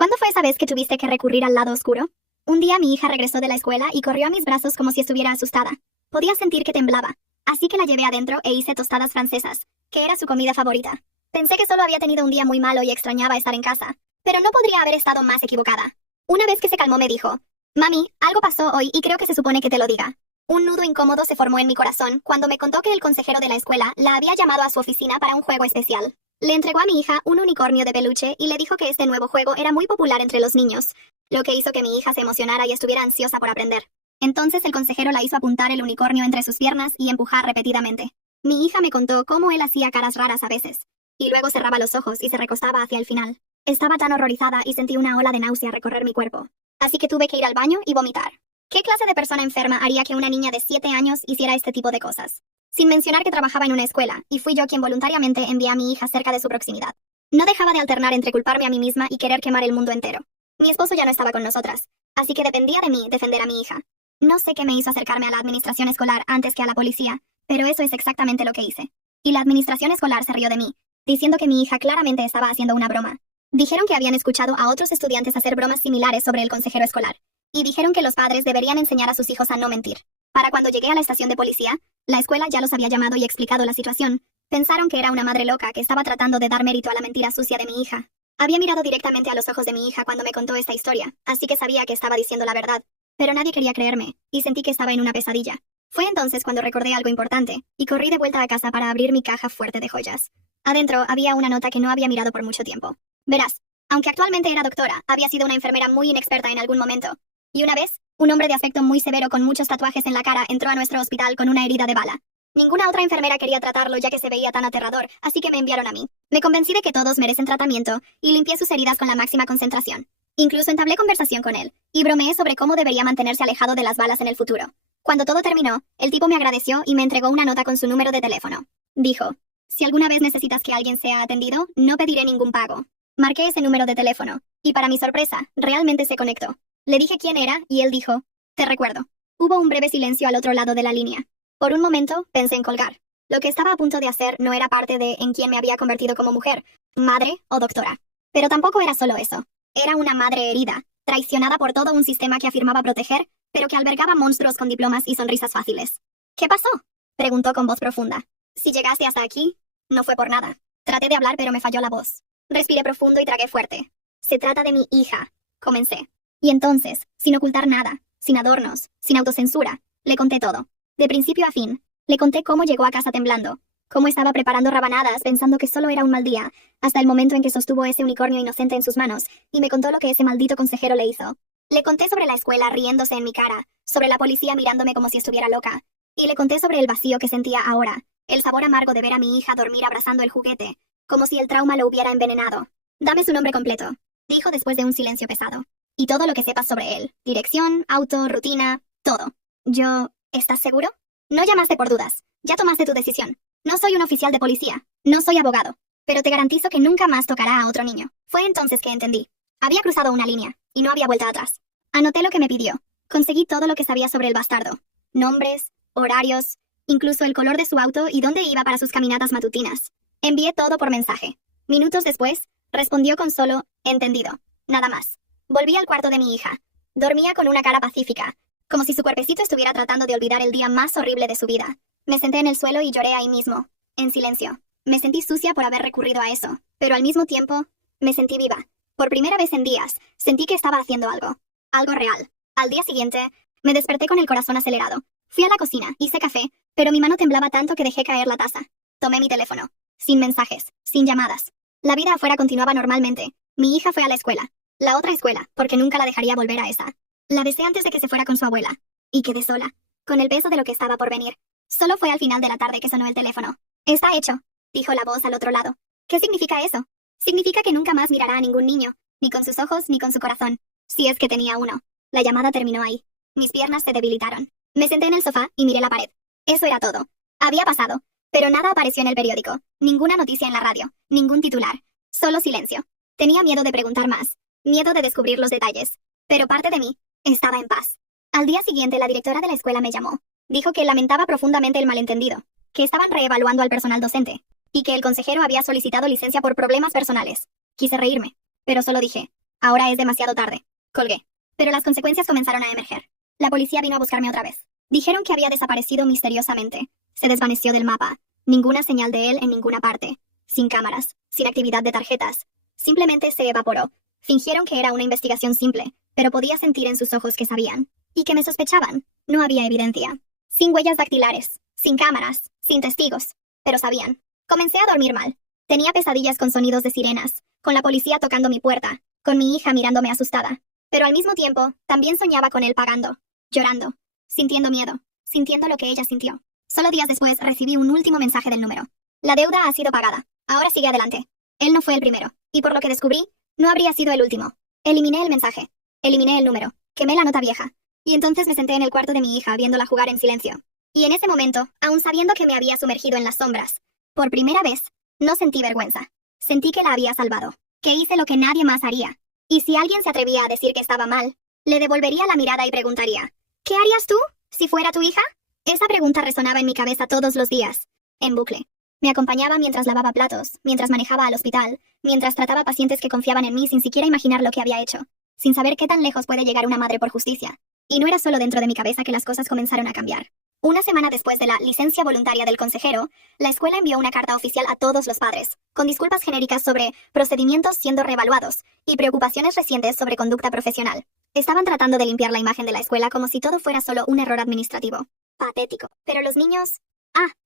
¿Cuándo fue esa vez que tuviste que recurrir al lado oscuro? Un día mi hija regresó de la escuela y corrió a mis brazos como si estuviera asustada. Podía sentir que temblaba, así que la llevé adentro e hice tostadas francesas, que era su comida favorita. Pensé que solo había tenido un día muy malo y extrañaba estar en casa, pero no podría haber estado más equivocada. Una vez que se calmó me dijo, «Mami, algo pasó hoy y creo que se supone que te lo diga». Un nudo incómodo se formó en mi corazón cuando me contó que el consejero de la escuela la había llamado a su oficina para un juego especial. Le entregó a mi hija un unicornio de peluche y le dijo que este nuevo juego era muy popular entre los niños, lo que hizo que mi hija se emocionara y estuviera ansiosa por aprender. Entonces el consejero la hizo apuntar el unicornio entre sus piernas y empujar repetidamente. Mi hija me contó cómo él hacía caras raras a veces, y luego cerraba los ojos y se recostaba hacia el final. Estaba tan horrorizada y sentí una ola de náusea recorrer mi cuerpo. Así que tuve que ir al baño y vomitar. ¿Qué clase de persona enferma haría que una niña de 7 años hiciera este tipo de cosas? Sin mencionar que trabajaba en una escuela, y fui yo quien voluntariamente envié a mi hija cerca de su proximidad. No dejaba de alternar entre culparme a mí misma y querer quemar el mundo entero. Mi esposo ya no estaba con nosotras, así que dependía de mí defender a mi hija. No sé qué me hizo acercarme a la administración escolar antes que a la policía, pero eso es exactamente lo que hice. Y la administración escolar se rió de mí, diciendo que mi hija claramente estaba haciendo una broma. Dijeron que habían escuchado a otros estudiantes hacer bromas similares sobre el consejero escolar, y dijeron que los padres deberían enseñar a sus hijos a no mentir. Para cuando llegué a la estación de policía, la escuela ya los había llamado y explicado la situación. Pensaron que era una madre loca que estaba tratando de dar mérito a la mentira sucia de mi hija. Había mirado directamente a los ojos de mi hija cuando me contó esta historia, así que sabía que estaba diciendo la verdad. Pero nadie quería creerme, y sentí que estaba en una pesadilla. Fue entonces cuando recordé algo importante, y corrí de vuelta a casa para abrir mi caja fuerte de joyas. Adentro había una nota que no había mirado por mucho tiempo. Verás, aunque actualmente era doctora, había sido una enfermera muy inexperta en algún momento. Y una vez, un hombre de aspecto muy severo con muchos tatuajes en la cara entró a nuestro hospital con una herida de bala. Ninguna otra enfermera quería tratarlo ya que se veía tan aterrador, así que me enviaron a mí. Me convencí de que todos merecen tratamiento, y limpié sus heridas con la máxima concentración. Incluso entablé conversación con él, y bromeé sobre cómo debería mantenerse alejado de las balas en el futuro. Cuando todo terminó, el tipo me agradeció y me entregó una nota con su número de teléfono. Dijo, «Si alguna vez necesitas que alguien sea atendido, no pediré ningún pago». Marqué ese número de teléfono, y para mi sorpresa, realmente se conectó. Le dije quién era, y él dijo, «Te recuerdo». Hubo un breve silencio al otro lado de la línea. Por un momento, pensé en colgar. Lo que estaba a punto de hacer no era parte de en quién me había convertido como mujer, madre o doctora. Pero tampoco era solo eso. Era una madre herida, traicionada por todo un sistema que afirmaba proteger, pero que albergaba monstruos con diplomas y sonrisas fáciles. «¿Qué pasó?», preguntó con voz profunda. «Si llegaste hasta aquí, no fue por nada». Traté de hablar, pero me falló la voz. Respiré profundo y tragué fuerte. «Se trata de mi hija», comencé. Y entonces, sin ocultar nada, sin adornos, sin autocensura, le conté todo. De principio a fin, le conté cómo llegó a casa temblando, cómo estaba preparando rabanadas pensando que solo era un mal día, hasta el momento en que sostuvo ese unicornio inocente en sus manos, y me contó lo que ese maldito consejero le hizo. Le conté sobre la escuela riéndose en mi cara, sobre la policía mirándome como si estuviera loca, y le conté sobre el vacío que sentía ahora, el sabor amargo de ver a mi hija dormir abrazando el juguete, como si el trauma lo hubiera envenenado. «Dame su nombre completo», dijo después de un silencio pesado. «Y todo lo que sepas sobre él. Dirección, auto, rutina, todo». Yo, ¿estás seguro? No llamaste por dudas. Ya tomaste tu decisión. No soy un oficial de policía. No soy abogado. Pero te garantizo que nunca más tocará a otro niño. Fue entonces que entendí. Había cruzado una línea, y no había vuelta atrás. Anoté lo que me pidió. Conseguí todo lo que sabía sobre el bastardo. Nombres, horarios, incluso el color de su auto y dónde iba para sus caminatas matutinas. Envié todo por mensaje. Minutos después, respondió con solo, «entendido». Nada más. Volví al cuarto de mi hija. Dormía con una cara pacífica, como si su cuerpecito estuviera tratando de olvidar el día más horrible de su vida. Me senté en el suelo y lloré ahí mismo, en silencio. Me sentí sucia por haber recurrido a eso, pero al mismo tiempo, me sentí viva. Por primera vez en días, sentí que estaba haciendo algo. Algo real. Al día siguiente, me desperté con el corazón acelerado. Fui a la cocina, hice café, pero mi mano temblaba tanto que dejé caer la taza. Tomé mi teléfono. Sin mensajes, sin llamadas. La vida afuera continuaba normalmente. Mi hija fue a la escuela. La otra escuela, porque nunca la dejaría volver a esa. La besé antes de que se fuera con su abuela. Y quedé sola, con el peso de lo que estaba por venir. Solo fue al final de la tarde que sonó el teléfono. «Está hecho», dijo la voz al otro lado. «¿Qué significa eso?» «Significa que nunca más mirará a ningún niño, ni con sus ojos ni con su corazón. Si es que tenía uno». La llamada terminó ahí. Mis piernas se debilitaron. Me senté en el sofá y miré la pared. Eso era todo. Había pasado, pero nada apareció en el periódico. Ninguna noticia en la radio, ningún titular. Solo silencio. Tenía miedo de preguntar más. Miedo de descubrir los detalles. Pero parte de mí estaba en paz. Al día siguiente la directora de la escuela me llamó. Dijo que lamentaba profundamente el malentendido, que estaban reevaluando al personal docente, y que el consejero había solicitado licencia por problemas personales. Quise reírme, pero solo dije, Ahora es demasiado tarde. Colgué. Pero las consecuencias comenzaron a emerger. La policía vino a buscarme otra vez. Dijeron que había desaparecido misteriosamente. Se desvaneció del mapa. Ninguna señal de él en ninguna parte. Sin cámaras, sin actividad de tarjetas. Simplemente se evaporó. Fingieron que era una investigación simple, pero podía sentir en sus ojos que sabían. Y que me sospechaban. No había evidencia. Sin huellas dactilares, sin cámaras, sin testigos. Pero sabían. Comencé a dormir mal. Tenía pesadillas con sonidos de sirenas, con la policía tocando mi puerta, con mi hija mirándome asustada. Pero al mismo tiempo, también soñaba con él pagando, llorando, sintiendo miedo, sintiendo lo que ella sintió. Solo días después recibí un último mensaje del número. La deuda ha sido pagada. Ahora sigue adelante. Él no fue el primero, y por lo que descubrí, no habría sido el último. Eliminé el mensaje. Eliminé el número. Quemé la nota vieja. Y entonces me senté en el cuarto de mi hija viéndola jugar en silencio. Y en ese momento, aun sabiendo que me había sumergido en las sombras, por primera vez, no sentí vergüenza. Sentí que la había salvado, que hice lo que nadie más haría. Y si alguien se atrevía a decir que estaba mal, le devolvería la mirada y preguntaría, ¿qué harías tú, si fuera tu hija? Esa pregunta resonaba en mi cabeza todos los días, en bucle. Me acompañaba mientras lavaba platos, mientras manejaba al hospital, mientras trataba pacientes que confiaban en mí sin siquiera imaginar lo que había hecho, sin saber qué tan lejos puede llegar una madre por justicia. Y no era solo dentro de mi cabeza que las cosas comenzaron a cambiar. Una semana después de la licencia voluntaria del consejero, la escuela envió una carta oficial a todos los padres, con disculpas genéricas sobre procedimientos siendo reevaluados y preocupaciones recientes sobre conducta profesional. Estaban tratando de limpiar la imagen de la escuela como si todo fuera solo un error administrativo. Patético. Pero los niños...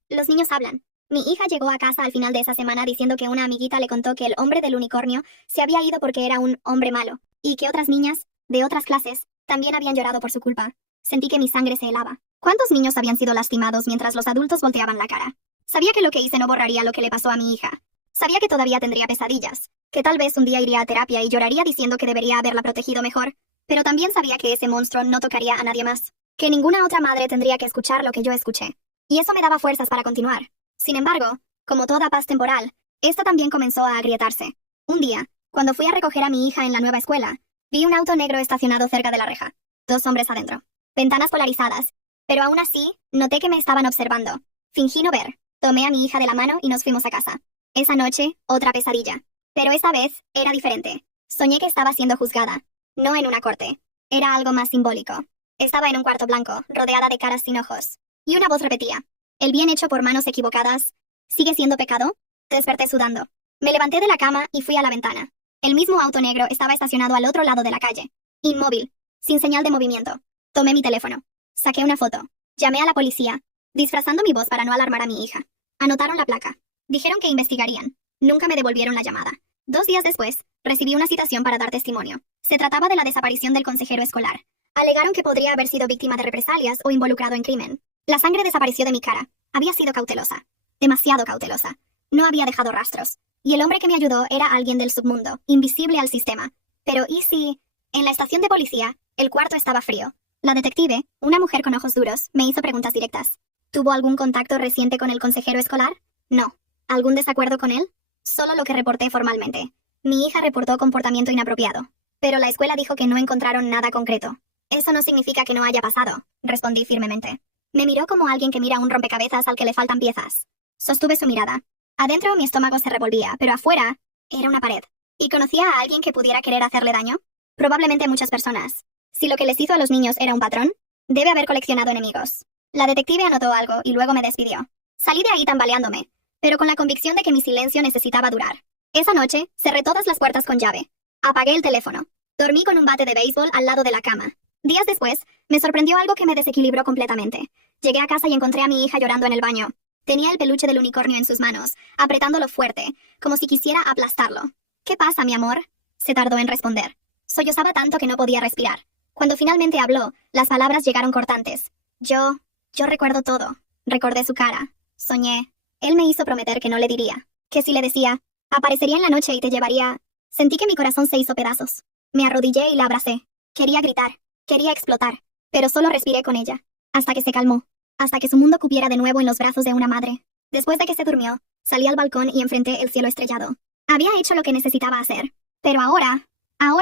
los niños hablan. Mi hija llegó a casa al final de esa semana diciendo que una amiguita le contó que el hombre del unicornio se había ido porque era un hombre malo, y que otras niñas, de otras clases, también habían llorado por su culpa. Sentí que mi sangre se helaba. ¿Cuántos niños habían sido lastimados mientras los adultos volteaban la cara? Sabía que lo que hice no borraría lo que le pasó a mi hija. Sabía que todavía tendría pesadillas, que tal vez un día iría a terapia y lloraría diciendo que debería haberla protegido mejor, pero también sabía que ese monstruo no tocaría a nadie más, que ninguna otra madre tendría que escuchar lo que yo escuché. Y eso me daba fuerzas para continuar. Sin embargo, como toda paz temporal, esta también comenzó a agrietarse. Un día, cuando fui a recoger a mi hija en la nueva escuela, vi un auto negro estacionado cerca de la reja. 2 hombres adentro. Ventanas polarizadas. Pero aún así, noté que me estaban observando. Fingí no ver. Tomé a mi hija de la mano y nos fuimos a casa. Esa noche, otra pesadilla. Pero esta vez, era diferente. Soñé que estaba siendo juzgada. No en una corte. Era algo más simbólico. Estaba en un cuarto blanco, rodeada de caras sin ojos. Y una voz repetía. ¿El bien hecho por manos equivocadas sigue siendo pecado? Desperté sudando. Me levanté de la cama y fui a la ventana. El mismo auto negro estaba estacionado al otro lado de la calle. Inmóvil. Sin señal de movimiento. Tomé mi teléfono. Saqué una foto. Llamé a la policía, disfrazando mi voz para no alarmar a mi hija. Anotaron la placa. Dijeron que investigarían. Nunca me devolvieron la llamada. 2 días después, recibí una citación para dar testimonio. Se trataba de la desaparición del consejero escolar. Alegaron que podría haber sido víctima de represalias o involucrado en crimen. La sangre desapareció de mi cara. Había sido cautelosa. Demasiado cautelosa. No había dejado rastros. Y el hombre que me ayudó era alguien del submundo, invisible al sistema. Pero ¿y si...? En la estación de policía, el cuarto estaba frío. La detective, una mujer con ojos duros, me hizo preguntas directas. ¿Tuvo algún contacto reciente con el consejero escolar? No. ¿Algún desacuerdo con él? Solo lo que reporté formalmente. Mi hija reportó comportamiento inapropiado. Pero la escuela dijo que no encontraron nada concreto. Eso no significa que no haya pasado, respondí firmemente. Me miró como alguien que mira un rompecabezas al que le faltan piezas. Sostuve su mirada. Adentro mi estómago se revolvía, pero afuera era una pared. ¿Y conocía a alguien que pudiera querer hacerle daño? Probablemente muchas personas. Si lo que les hizo a los niños era un patrón, debe haber coleccionado enemigos. La detective anotó algo y luego me despidió. Salí de ahí tambaleándome, pero con la convicción de que mi silencio necesitaba durar. Esa noche, cerré todas las puertas con llave. Apagué el teléfono. Dormí con un bate de béisbol al lado de la cama. Días después, me sorprendió algo que me desequilibró completamente. Llegué a casa y encontré a mi hija llorando en el baño. Tenía el peluche del unicornio en sus manos, apretándolo fuerte, como si quisiera aplastarlo. ¿Qué pasa, mi amor? Se tardó en responder. Sollozaba tanto que no podía respirar. Cuando finalmente habló, las palabras llegaron cortantes. Yo recuerdo todo. Recordé su cara. Soñé. Él me hizo prometer que no le diría. Que si le decía, aparecería en la noche y te llevaría... Sentí que mi corazón se hizo pedazos. Me arrodillé y la abracé. Quería gritar. Quería explotar. Pero solo respiré con ella. Hasta que se calmó. Hasta que su mundo cupiera de nuevo en los brazos de una madre. Después de que se durmió, salí al balcón y enfrenté el cielo estrellado. Había hecho lo que necesitaba hacer. Pero ahora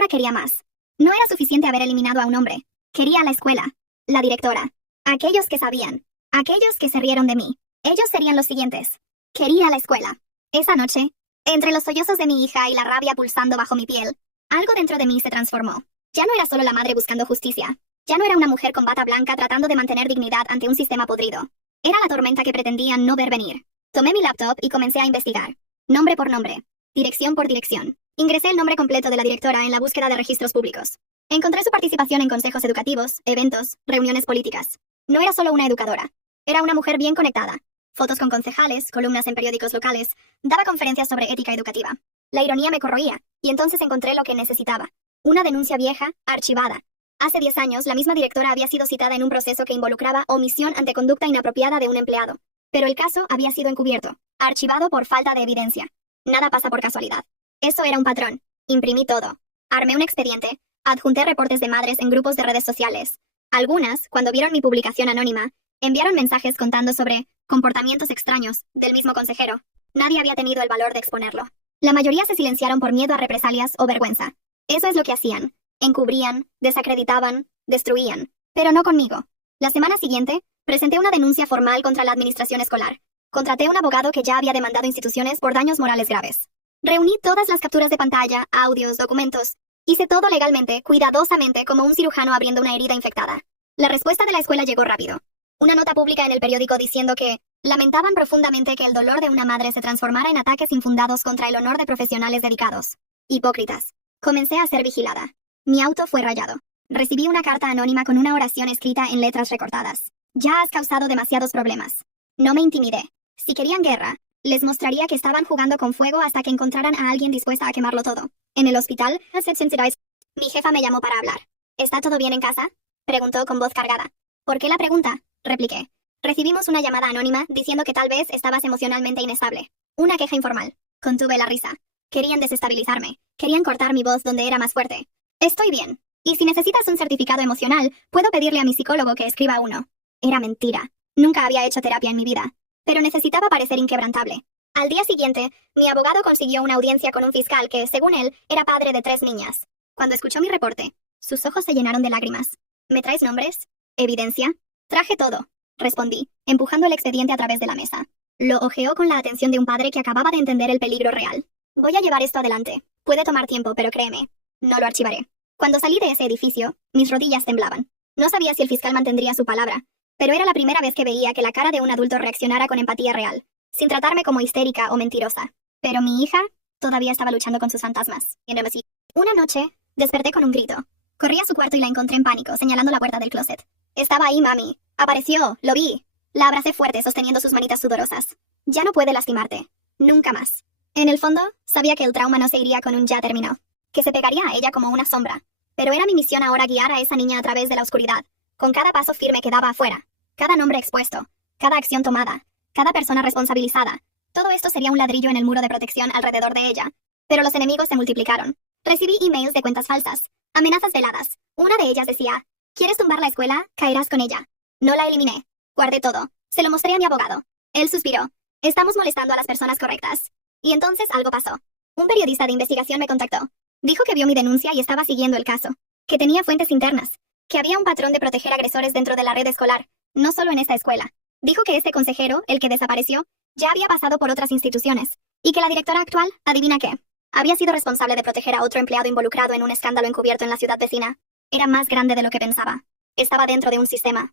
quería más. No era suficiente haber eliminado a un hombre. Quería a la escuela, la directora, aquellos que sabían, aquellos que se rieron de mí. Ellos serían los siguientes. Quería la escuela. Esa noche, entre los sollozos de mi hija y la rabia pulsando bajo mi piel, Algo dentro de mí se transformó. Ya no era solo la madre buscando justicia. Ya no era una mujer con bata blanca tratando de mantener dignidad ante un sistema podrido. Era la tormenta que pretendían no ver venir. Tomé mi laptop y comencé a investigar. Nombre por nombre. Dirección por dirección. Ingresé el nombre completo de la directora en la búsqueda de registros públicos. Encontré su participación en consejos educativos, eventos, reuniones políticas. No era solo una educadora. Era una mujer bien conectada. Fotos con concejales, columnas en periódicos locales, daba conferencias sobre ética educativa. La ironía me corroía, y entonces encontré lo que necesitaba. Una denuncia vieja, archivada. Hace 10 años, la misma directora había sido citada en un proceso que involucraba omisión ante conducta inapropiada de un empleado. Pero el caso había sido encubierto, archivado por falta de evidencia. Nada pasa por casualidad. Eso era un patrón. Imprimí todo. Armé un expediente. Adjunté reportes de madres en grupos de redes sociales. Algunas, cuando vieron mi publicación anónima, enviaron mensajes contando sobre comportamientos extraños del mismo consejero. Nadie había tenido el valor de exponerlo. La mayoría se silenciaron por miedo a represalias o vergüenza. Eso es lo que hacían. Encubrían, desacreditaban, destruían. Pero no conmigo. La semana siguiente, presenté una denuncia formal contra la administración escolar. Contraté a un abogado que ya había demandado instituciones por daños morales graves. Reuní todas las capturas de pantalla, audios, documentos. Hice todo legalmente, cuidadosamente, como un cirujano abriendo una herida infectada. La respuesta de la escuela llegó rápido. Una nota pública en el periódico diciendo que lamentaban profundamente que el dolor de una madre se transformara en ataques infundados contra el honor de profesionales dedicados. Hipócritas. Comencé a ser vigilada. Mi auto fue rayado. Recibí una carta anónima con una oración escrita en letras recortadas. Ya has causado demasiados problemas. No me intimidé. Si querían guerra, les mostraría que estaban jugando con fuego hasta que encontraran a alguien dispuesta a quemarlo todo. En el hospital, mi jefa me llamó para hablar. ¿Está todo bien en casa?, preguntó con voz cargada. ¿Por qué la pregunta?, repliqué. Recibimos una llamada anónima diciendo que tal vez estabas emocionalmente inestable. Una queja informal. Contuve la risa. Querían desestabilizarme. Querían cortar mi voz donde era más fuerte. Estoy bien. Y si necesitas un certificado emocional, puedo pedirle a mi psicólogo que escriba uno. Era mentira. Nunca había hecho terapia en mi vida. Pero necesitaba parecer inquebrantable. Al día siguiente, mi abogado consiguió una audiencia con un fiscal que, según él, era padre de 3 niñas. Cuando escuchó mi reporte, sus ojos se llenaron de lágrimas. ¿Me traes nombres? ¿Evidencia? Traje todo, respondí, empujando el expediente a través de la mesa. Lo hojeó con la atención de un padre que acababa de entender el peligro real. Voy a llevar esto adelante. Puede tomar tiempo, pero créeme, no lo archivaré. Cuando salí de ese edificio, mis rodillas temblaban. No sabía si el fiscal mantendría su palabra, pero era la primera vez que veía que la cara de un adulto reaccionara con empatía real, sin tratarme como histérica o mentirosa. Pero mi hija todavía estaba luchando con sus fantasmas. Una noche, desperté con un grito. Corrí a su cuarto y la encontré en pánico, señalando la puerta del closet. Estaba ahí, mami. Apareció, lo vi. La abracé fuerte, sosteniendo sus manitas sudorosas. Ya no puede lastimarte. Nunca más. En el fondo, sabía que el trauma no se iría con un ya terminó. Que se pegaría a ella como una sombra. Pero era mi misión ahora guiar a esa niña a través de la oscuridad, con cada paso firme que daba afuera, cada nombre expuesto, cada acción tomada, cada persona responsabilizada. Todo esto sería un ladrillo en el muro de protección alrededor de ella. Pero los enemigos se multiplicaron. Recibí emails de cuentas falsas, amenazas veladas. Una de ellas decía: ¿quieres tumbar la escuela? Caerás con ella. No la eliminé. Guardé todo. Se lo mostré a mi abogado. Él suspiró. Estamos molestando a las personas correctas. Y entonces algo pasó. Un periodista de investigación me contactó. Dijo que vio mi denuncia y estaba siguiendo el caso. Que tenía fuentes internas. Que había un patrón de proteger agresores dentro de la red escolar, no solo en esta escuela. Dijo que este consejero, el que desapareció, ya había pasado por otras instituciones. Y que la directora actual, ¿adivina qué? Había sido responsable de proteger a otro empleado involucrado en un escándalo encubierto en la ciudad vecina. Era más grande de lo que pensaba. Estaba dentro de un sistema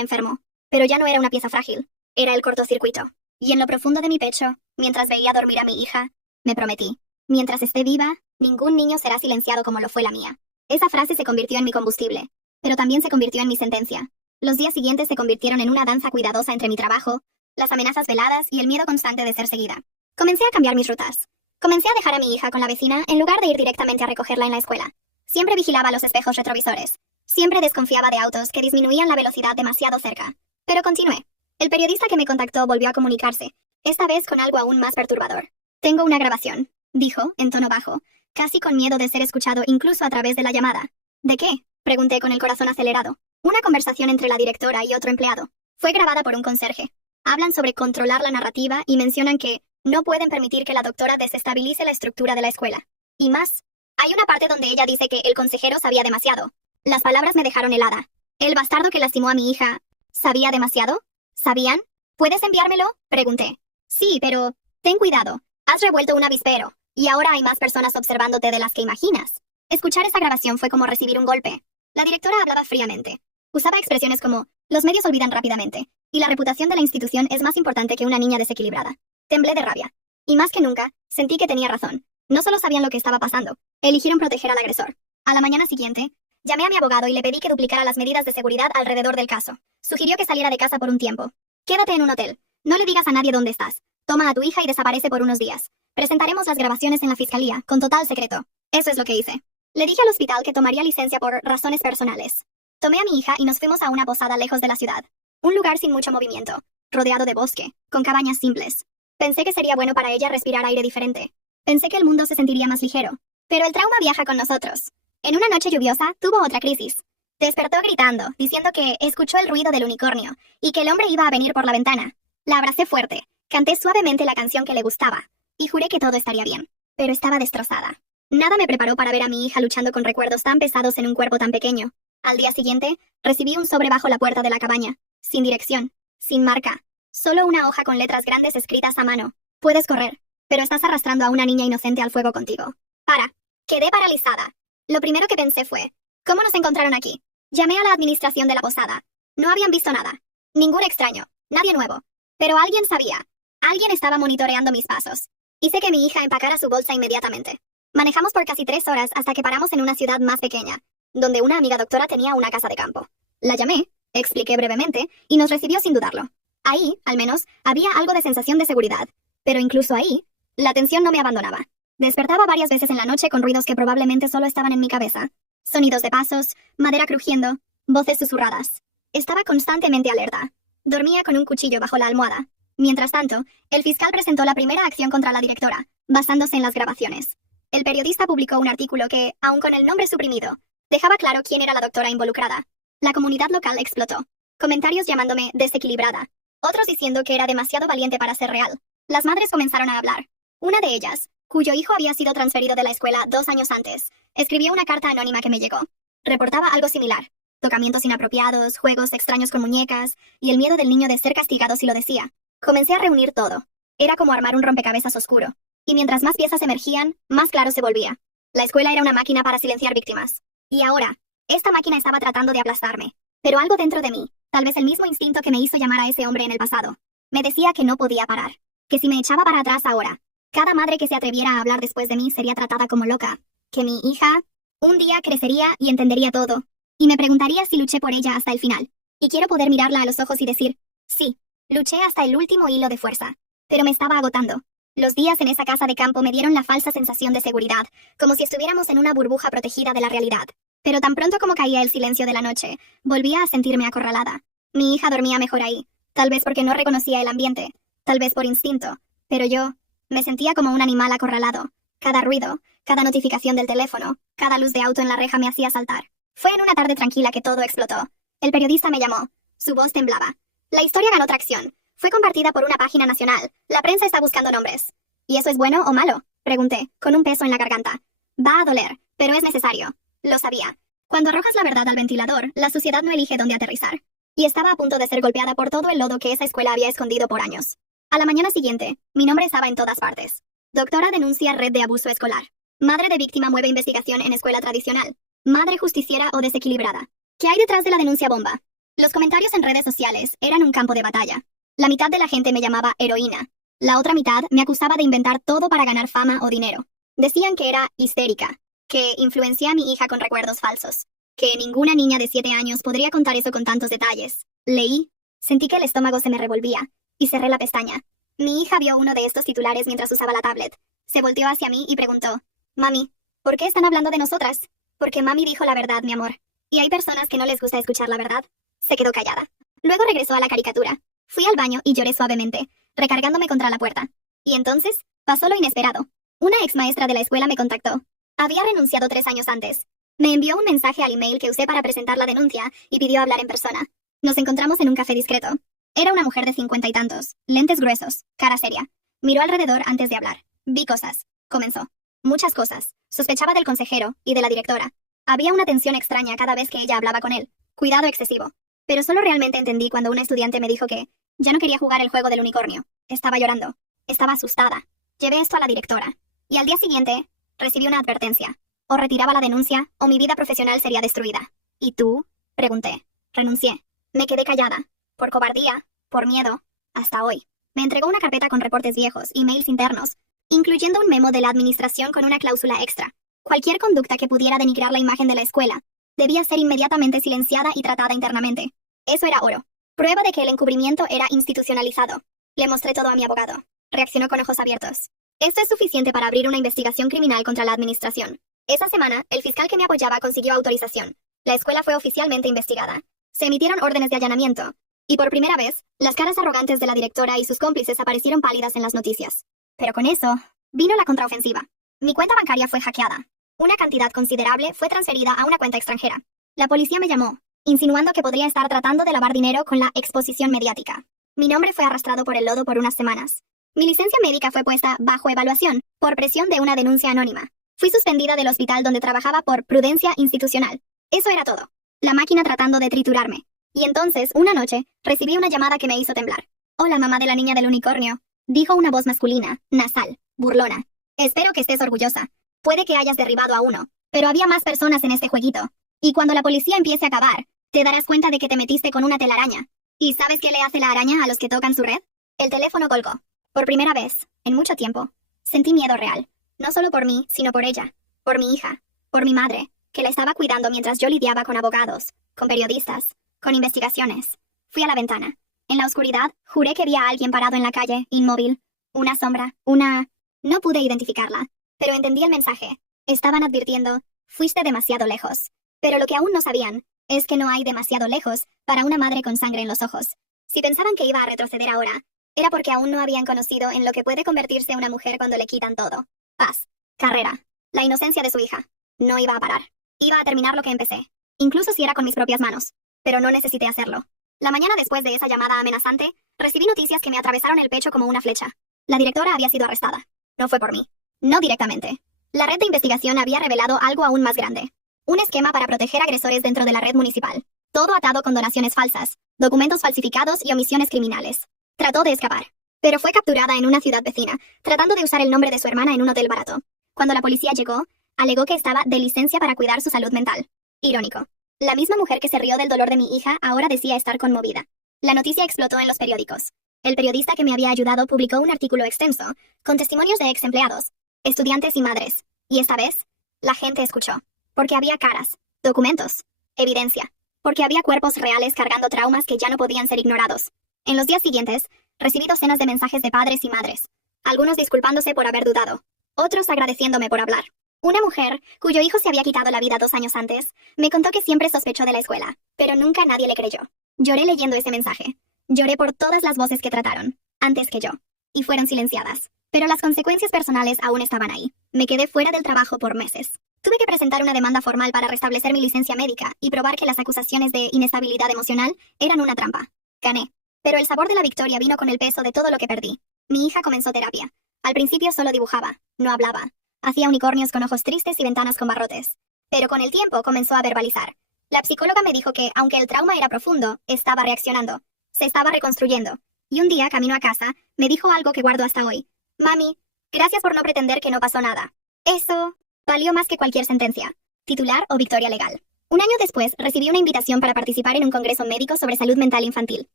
enfermo. Pero ya no era una pieza frágil. Era el cortocircuito. Y en lo profundo de mi pecho, mientras veía dormir a mi hija, me prometí: mientras esté viva, ningún niño será silenciado como lo fue la mía. Esa frase se convirtió en mi combustible, pero también se convirtió en mi sentencia. Los días siguientes se convirtieron en una danza cuidadosa entre mi trabajo, las amenazas veladas y el miedo constante de ser seguida. Comencé a cambiar mis rutas. Comencé a dejar a mi hija con la vecina en lugar de ir directamente a recogerla en la escuela. Siempre vigilaba los espejos retrovisores. Siempre desconfiaba de autos que disminuían la velocidad demasiado cerca. Pero continué. El periodista que me contactó volvió a comunicarse, esta vez con algo aún más perturbador. Tengo una grabación, dijo, en tono bajo, casi con miedo de ser escuchado incluso a través de la llamada. ¿De qué?, pregunté con el corazón acelerado. Una conversación entre la directora y otro empleado. Fue grabada por un conserje. Hablan sobre controlar la narrativa y mencionan que no pueden permitir que la doctora desestabilice la estructura de la escuela. Y más, hay una parte donde ella dice que el consejero sabía demasiado. Las palabras me dejaron helada. ¿El bastardo que lastimó a mi hija sabía demasiado? ¿Sabían? ¿Puedes enviármelo?, pregunté. Sí, pero ten cuidado. Has revuelto un avispero. Y ahora hay más personas observándote de las que imaginas. Escuchar esa grabación fue como recibir un golpe. La directora hablaba fríamente. Usaba expresiones como, los medios olvidan rápidamente, y la reputación de la institución es más importante que una niña desequilibrada. Temblé de rabia. Y más que nunca, sentí que tenía razón. No solo sabían lo que estaba pasando, eligieron proteger al agresor. A la mañana siguiente, llamé a mi abogado y le pedí que duplicara las medidas de seguridad alrededor del caso. Sugirió que saliera de casa por un tiempo. Quédate en un hotel. No le digas a nadie dónde estás. Toma a tu hija y desaparece por unos días. Presentaremos las grabaciones en la fiscalía, con total secreto. Eso es lo que hice. Le dije al hospital que tomaría licencia por razones personales. Tomé a mi hija y nos fuimos a una posada lejos de la ciudad. Un lugar sin mucho movimiento, rodeado de bosque, con cabañas simples. Pensé que sería bueno para ella respirar aire diferente. Pensé que el mundo se sentiría más ligero. Pero el trauma viaja con nosotros. En una noche lluviosa, tuvo otra crisis. Despertó gritando, diciendo que escuchó el ruido del unicornio y que el hombre iba a venir por la ventana. La abracé fuerte, canté suavemente la canción que le gustaba y juré que todo estaría bien. Pero estaba destrozada. Nada me preparó para ver a mi hija luchando con recuerdos tan pesados en un cuerpo tan pequeño. Al día siguiente, recibí un sobre bajo la puerta de la cabaña, sin dirección, sin marca, solo una hoja con letras grandes escritas a mano. Puedes correr, pero estás arrastrando a una niña inocente al fuego contigo. Para. Quedé paralizada. Lo primero que pensé fue, ¿cómo nos encontraron aquí? Llamé a la administración de la posada. No habían visto nada. Ningún extraño, nadie nuevo. Pero alguien sabía. Alguien estaba monitoreando mis pasos. Hice que mi hija empacara su bolsa inmediatamente. Manejamos por casi 3 horas hasta que paramos en una ciudad más pequeña, donde una amiga doctora tenía una casa de campo. La llamé, expliqué brevemente, y nos recibió sin dudarlo. Ahí, al menos, había algo de sensación de seguridad. Pero incluso ahí, la tensión no me abandonaba. Despertaba varias veces en la noche con ruidos que probablemente solo estaban en mi cabeza. Sonidos de pasos, madera crujiendo, voces susurradas. Estaba constantemente alerta. Dormía con un cuchillo bajo la almohada. Mientras tanto, el fiscal presentó la primera acción contra la directora, basándose en las grabaciones. El periodista publicó un artículo que, aun con el nombre suprimido, dejaba claro quién era la doctora involucrada. La comunidad local explotó. Comentarios llamándome desequilibrada. Otros diciendo que era demasiado valiente para ser real. Las madres comenzaron a hablar. Una de ellas, cuyo hijo había sido transferido de la escuela 2 años antes, escribió una carta anónima que me llegó. Reportaba algo similar. Tocamientos inapropiados, juegos extraños con muñecas, y el miedo del niño de ser castigado si lo decía. Comencé a reunir todo. Era como armar un rompecabezas oscuro. Y mientras más piezas emergían, más claro se volvía. La escuela era una máquina para silenciar víctimas. Y ahora, esta máquina estaba tratando de aplastarme. Pero algo dentro de mí, tal vez el mismo instinto que me hizo llamar a ese hombre en el pasado, me decía que no podía parar. Que si me echaba para atrás ahora, cada madre que se atreviera a hablar después de mí sería tratada como loca. Que mi hija, un día crecería y entendería todo. Y me preguntaría si luché por ella hasta el final. Y quiero poder mirarla a los ojos y decir, sí, luché hasta el último hilo de fuerza. Pero me estaba agotando. Los días en esa casa de campo me dieron la falsa sensación de seguridad, como si estuviéramos en una burbuja protegida de la realidad. Pero tan pronto como caía el silencio de la noche, volvía a sentirme acorralada. Mi hija dormía mejor ahí, tal vez porque no reconocía el ambiente, tal vez por instinto, pero yo me sentía como un animal acorralado. Cada ruido, cada notificación del teléfono, cada luz de auto en la reja me hacía saltar. Fue en una tarde tranquila que todo explotó. El periodista me llamó. Su voz temblaba. La historia ganó tracción. Fue compartida por una página nacional. La prensa está buscando nombres. ¿Y eso es bueno o malo? Pregunté, con un peso en la garganta. Va a doler, pero es necesario. Lo sabía. Cuando arrojas la verdad al ventilador, la sociedad no elige dónde aterrizar. Y estaba a punto de ser golpeada por todo el lodo que esa escuela había escondido por años. A la mañana siguiente, mi nombre estaba en todas partes. Doctora denuncia red de abuso escolar. Madre de víctima mueve investigación en escuela tradicional. Madre justiciera o desequilibrada. ¿Qué hay detrás de la denuncia bomba? Los comentarios en redes sociales eran un campo de batalla. La mitad de la gente me llamaba heroína. La otra mitad me acusaba de inventar todo para ganar fama o dinero. Decían que era histérica, que influencié a mi hija con recuerdos falsos, que ninguna niña de 7 años podría contar eso con tantos detalles. Leí, sentí que el estómago se me revolvía, y cerré la pestaña. Mi hija vio uno de estos titulares mientras usaba la tablet. Se volteó hacia mí y preguntó, «Mami, ¿por qué están hablando de nosotras?» «Porque mami dijo la verdad, mi amor. Y hay personas que no les gusta escuchar la verdad». Se quedó callada. Luego regresó a la caricatura. Fui al baño y lloré suavemente, recargándome contra la puerta. Y entonces, pasó lo inesperado. Una ex maestra de la escuela me contactó. Había renunciado 3 años antes. Me envió un mensaje al email que usé para presentar la denuncia y pidió hablar en persona. Nos encontramos en un café discreto. Era una mujer de 50 y tantos, lentes gruesos, cara seria. Miró alrededor antes de hablar. Vi cosas. Comenzó. Muchas cosas. Sospechaba del consejero y de la directora. Había una tensión extraña cada vez que ella hablaba con él. Cuidado excesivo. Pero solo realmente entendí cuando una estudiante me dijo que ya no quería jugar el juego del unicornio. Estaba llorando. Estaba asustada. Llevé esto a la directora. Y al día siguiente, recibí una advertencia. O retiraba la denuncia, o mi vida profesional sería destruida. ¿Y tú? Pregunté. Renuncié. Me quedé callada. Por cobardía, por miedo, hasta hoy. Me entregó una carpeta con reportes viejos, emails internos, incluyendo un memo de la administración con una cláusula extra. Cualquier conducta que pudiera denigrar la imagen de la escuela debía ser inmediatamente silenciada y tratada internamente. Eso era oro. Prueba de que el encubrimiento era institucionalizado. Le mostré todo a mi abogado. Reaccionó con ojos abiertos. Esto es suficiente para abrir una investigación criminal contra la administración. Esa semana, el fiscal que me apoyaba consiguió autorización. La escuela fue oficialmente investigada. Se emitieron órdenes de allanamiento. Y por primera vez, las caras arrogantes de la directora y sus cómplices aparecieron pálidas en las noticias. Pero con eso, vino la contraofensiva. Mi cuenta bancaria fue hackeada. Una cantidad considerable fue transferida a una cuenta extranjera. La policía me llamó, insinuando que podría estar tratando de lavar dinero con la exposición mediática. Mi nombre fue arrastrado por el lodo por unas semanas. Mi licencia médica fue puesta bajo evaluación por presión de una denuncia anónima. Fui suspendida del hospital donde trabajaba por prudencia institucional. Eso era todo. La máquina tratando de triturarme. Y entonces, una noche, recibí una llamada que me hizo temblar. «Hola, mamá de la niña del unicornio», dijo una voz masculina, nasal, burlona. «Espero que estés orgullosa. Puede que hayas derribado a uno, pero había más personas en este jueguito. Y cuando la policía empiece a cavar, te darás cuenta de que te metiste con una telaraña. ¿Y sabes qué le hace la araña a los que tocan su red?» El teléfono colgó. Por primera vez, en mucho tiempo, sentí miedo real. No solo por mí, sino por ella. Por mi hija. Por mi madre, que la estaba cuidando mientras yo lidiaba con abogados, con periodistas, con investigaciones. Fui a la ventana. En la oscuridad, juré que vi a alguien parado en la calle, inmóvil. Una sombra, una... No pude identificarla, pero entendí el mensaje. Estaban advirtiendo, fuiste demasiado lejos. Pero lo que aún no sabían, es que no hay demasiado lejos para una madre con sangre en los ojos. Si pensaban que iba a retroceder ahora, era porque aún no habían conocido en lo que puede convertirse una mujer cuando le quitan todo. Paz. Carrera. La inocencia de su hija. No iba a parar. Iba a terminar lo que empecé. Incluso si era con mis propias manos. Pero no necesité hacerlo. La mañana después de esa llamada amenazante, recibí noticias que me atravesaron el pecho como una flecha. La directora había sido arrestada. No fue por mí. No directamente. La red de investigación había revelado algo aún más grande. Un esquema para proteger agresores dentro de la red municipal. Todo atado con donaciones falsas, documentos falsificados y omisiones criminales. Trató de escapar, pero fue capturada en una ciudad vecina, tratando de usar el nombre de su hermana en un hotel barato. Cuando la policía llegó, alegó que estaba de licencia para cuidar su salud mental. Irónico. La misma mujer que se rió del dolor de mi hija ahora decía estar conmovida. La noticia explotó en los periódicos. El periodista que me había ayudado publicó un artículo extenso, con testimonios de ex empleados, estudiantes y madres. Y esta vez, la gente escuchó. Porque había caras, documentos, evidencia. Porque había cuerpos reales cargando traumas que ya no podían ser ignorados. En los días siguientes, recibí docenas de mensajes de padres y madres. Algunos disculpándose por haber dudado. Otros agradeciéndome por hablar. Una mujer, cuyo hijo se había quitado la vida 2 años antes, me contó que siempre sospechó de la escuela, pero nunca nadie le creyó. Lloré leyendo ese mensaje. Lloré por todas las voces que trataron, antes que yo, y fueron silenciadas. Pero las consecuencias personales aún estaban ahí. Me quedé fuera del trabajo por meses. Tuve que presentar una demanda formal para restablecer mi licencia médica y probar que las acusaciones de inestabilidad emocional eran una trampa. Gané. Pero el sabor de la victoria vino con el peso de todo lo que perdí. Mi hija comenzó terapia. Al principio solo dibujaba, no hablaba. Hacía unicornios con ojos tristes y ventanas con barrotes. Pero con el tiempo comenzó a verbalizar. La psicóloga me dijo que, aunque el trauma era profundo, estaba reaccionando. Se estaba reconstruyendo. Y un día, camino a casa, me dijo algo que guardo hasta hoy. Mami, gracias por no pretender que no pasó nada. Eso valió más que cualquier sentencia, titular o victoria legal. Un año después, recibí una invitación para participar en un congreso médico sobre salud mental infantil.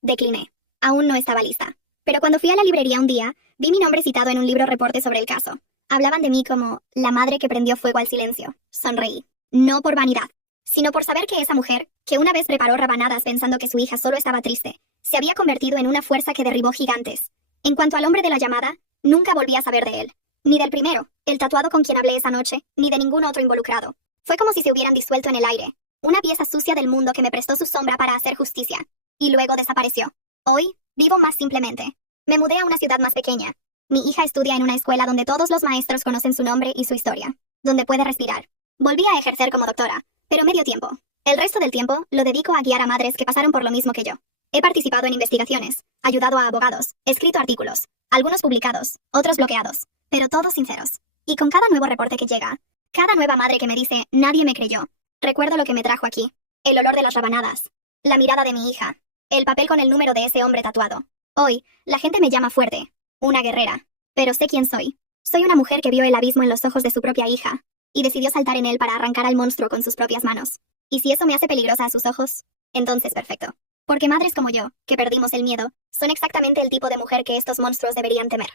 Decliné. Aún no estaba lista. Pero cuando fui a la librería un día, vi mi nombre citado en un libro reporte sobre el caso. Hablaban de mí como la madre que prendió fuego al silencio. Sonreí. No por vanidad, sino por saber que esa mujer, que una vez preparó rabanadas pensando que su hija solo estaba triste, se había convertido en una fuerza que derribó gigantes. En cuanto al hombre de la llamada, nunca volví a saber de él. Ni del primero, el tatuado con quien hablé esa noche, ni de ningún otro involucrado. Fue como si se hubieran disuelto en el aire. Una pieza sucia del mundo que me prestó su sombra para hacer justicia. Y luego desapareció. Hoy, vivo más simplemente. Me mudé a una ciudad más pequeña. Mi hija estudia en una escuela donde todos los maestros conocen su nombre y su historia. Donde puede respirar. Volví a ejercer como doctora, pero medio tiempo. El resto del tiempo lo dedico a guiar a madres que pasaron por lo mismo que yo. He participado en investigaciones, ayudado a abogados, escrito artículos, algunos publicados, otros bloqueados, pero todos sinceros. Y con cada nuevo reporte que llega, cada nueva madre que me dice, nadie me creyó, recuerdo lo que me trajo aquí. El olor de las rabanadas, la mirada de mi hija, el papel con el número de ese hombre tatuado. Hoy, la gente me llama fuerte, una guerrera, pero sé quién soy. Soy una mujer que vio el abismo en los ojos de su propia hija, y decidió saltar en él para arrancar al monstruo con sus propias manos. ¿Y si eso me hace peligrosa a sus ojos? Entonces perfecto. Porque madres como yo, que perdimos el miedo, son exactamente el tipo de mujer que estos monstruos deberían temer.